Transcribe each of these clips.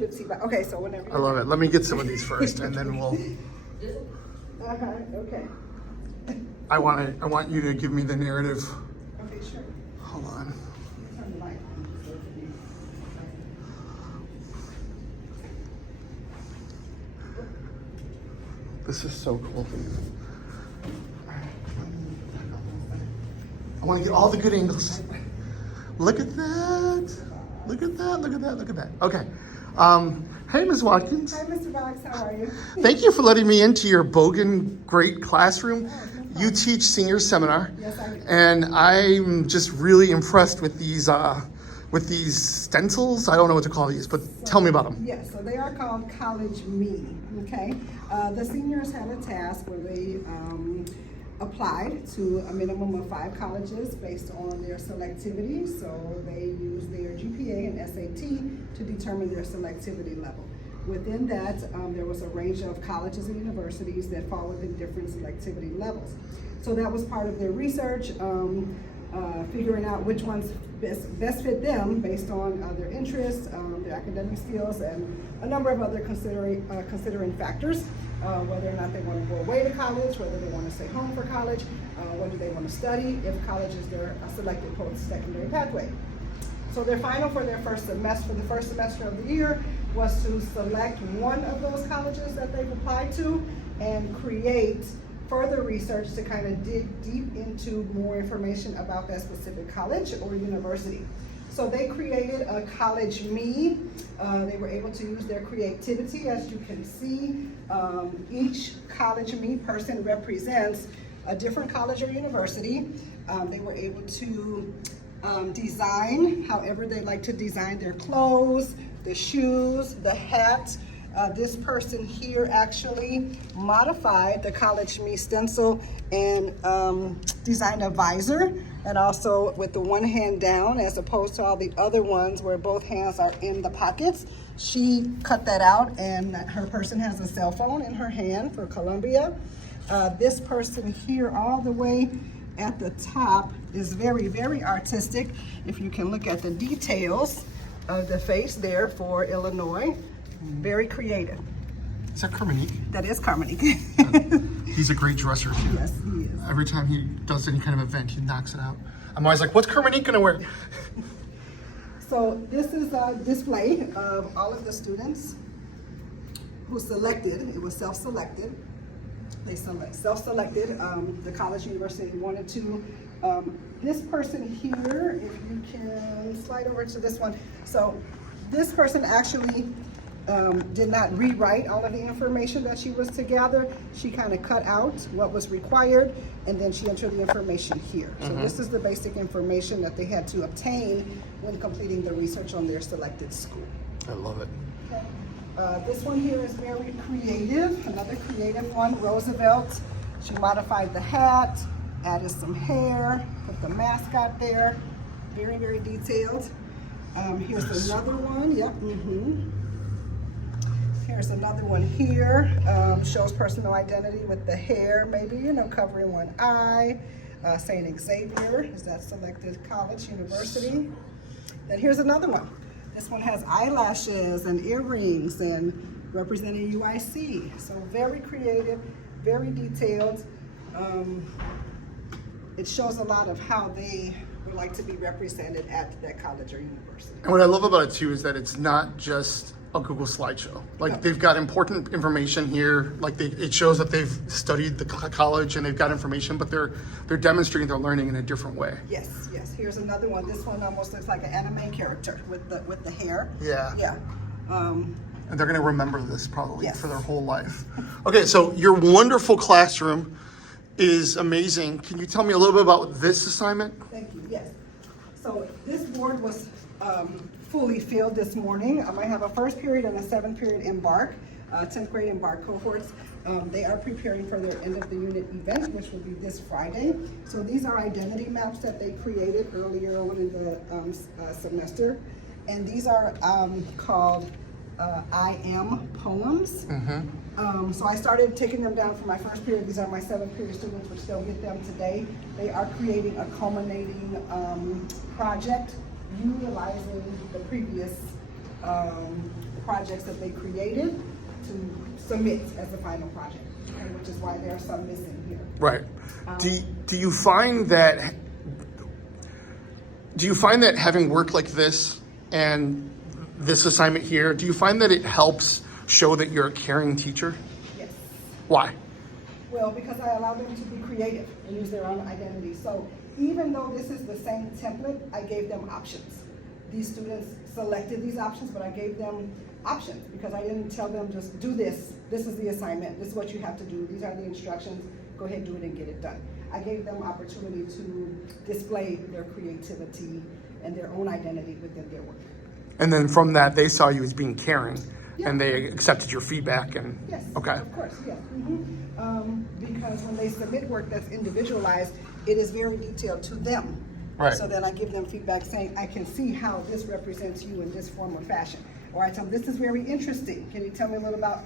Okay, so whenever. I love it. Let me get some of these first, and then we'll. Okay. I want you to give me the narrative. Okay, sure. Hold on. Turn the light on. This is so cool. I want to get all the good angles. Look at that. Look at that. Look at that. Look at that. Okay. Hey, Ms. Watkins. Hi, Mr. Box. How are you? Thank you for letting me into your Bogan Great Classroom. You teach senior seminar. Yes, I do. And I'm just really impressed with these stencils. I don't know what to call these, but tell me about them. Yes, so they are called College Me, okay? The seniors had a task where they applied to a minimum of 5 colleges based on their selectivity. So they used their GPA and SAT to determine their selectivity level. Within that, there was a range of colleges and universities that fall within different selectivity levels. So that was part of their research, figuring out which ones best fit them based on their interests, their academic skills, and a number of other considering factors, whether or not they want to go away to college, whether they want to stay home for college, what do they want to study, if college is their selected post-secondary pathway. So their final for their first semester, the first semester of the year, was to select one of those colleges that they've applied to and create further research to kind of dig deep into more information about that specific college or university. So they created a College Me. They were able to use their creativity. As you can see, each College Me person represents a different college or university. They were able to design however they like to design their clothes, the shoes, the hat. This person here actually modified the College Me stencil and designed a visor, and also with the one hand down as opposed to all the other ones where both hands are in the pockets. She cut that out, and her person has a cell phone in her hand for Columbia. This person here all the way at the top is very, very artistic. If you can look at the details of the face there for Illinois, very creative. Is that Carmonique? That is Carmonique. He's a great dresser too. Yes, he is. Every time he does any kind of event, he knocks it out. I'm always like, what's Carmonique gonna wear? So this is a display of all of the students who selected. It was self-selected. They self-selected. The college university wanted to. This person here, if you can slide over to this one. So this person actually did not rewrite all of the information that she was to gather. She kind of cut out what was required, and then she entered the information here. So this is the basic information that they had to obtain when completing the research on their selected school. I love it. Okay. This one here is very creative, another creative one, Roosevelt. She modified the hat, added some hair, put the mascot there, very, very detailed. Here's another one, yep. Here's another one here, shows personal identity with the hair, maybe, you know, covering one eye. St. Xavier, is that selected college, university. Then here's another one. This one has eyelashes and earrings and representing UIC. So very creative, very detailed. It shows a lot of how they would like to be represented at that college or university. And what I love about it too is that it's not just a Google slideshow. Like they've got important information here. Like it shows that they've studied the college and they've got information, but they're demonstrating their learning in a different way. Yes, yes. Here's another one. This one almost looks like an anime character with the hair. Yeah. Yeah. And they're gonna remember this probably Yes. for their whole life. Okay, so your wonderful classroom is amazing. Can you tell me a little bit about this assignment? Thank you. Yes. So this board was fully filled this morning. I have a first period and a 7th period embark, 10th grade embark cohorts. They are preparing for their end of the unit event, which will be this Friday. So these are identity maps that they created earlier on in the semester. And these are called I am poems. So I started taking them down for my first period. These are my 7th period students, which they'll get them today. They are creating a culminating project utilizing the previous projects that they created to submit as the final project, okay, which is why there are some missing here. Right. Do you find that having work like this and this assignment here, do you find that it helps show that you're a caring teacher? Yes. Why? Well, because I allow them to be creative and use their own identity. So even though this is the same template, I gave them options. These students selected these options, but I gave them options because I didn't tell them just do this. This is the assignment. This is what you have to do. These are the instructions. Go ahead, do it and get it done. I gave them opportunity to display their creativity and their own identity within their work. And then from that, they saw you as being caring, Yeah. and they accepted your feedback. And Yes, okay, of course, yes. Because when they submit work that's individualized, it is very detailed to them. Right. So then I give them feedback saying, I can see how this represents you in this form or fashion. Or I tell them, this is very interesting. Can you tell me a little about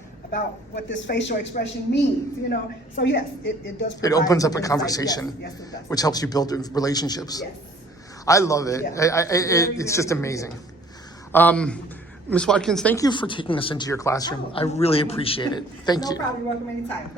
what this facial expression means? You know, so yes, it does. it opens up a insight. conversation, Yes, it does. which helps you build relationships. Yes. I love it. Yeah. It's just amazing. Ms. Watkins, thank you for taking us into your classroom. I really appreciate it. Thank No you. problem. You're welcome anytime.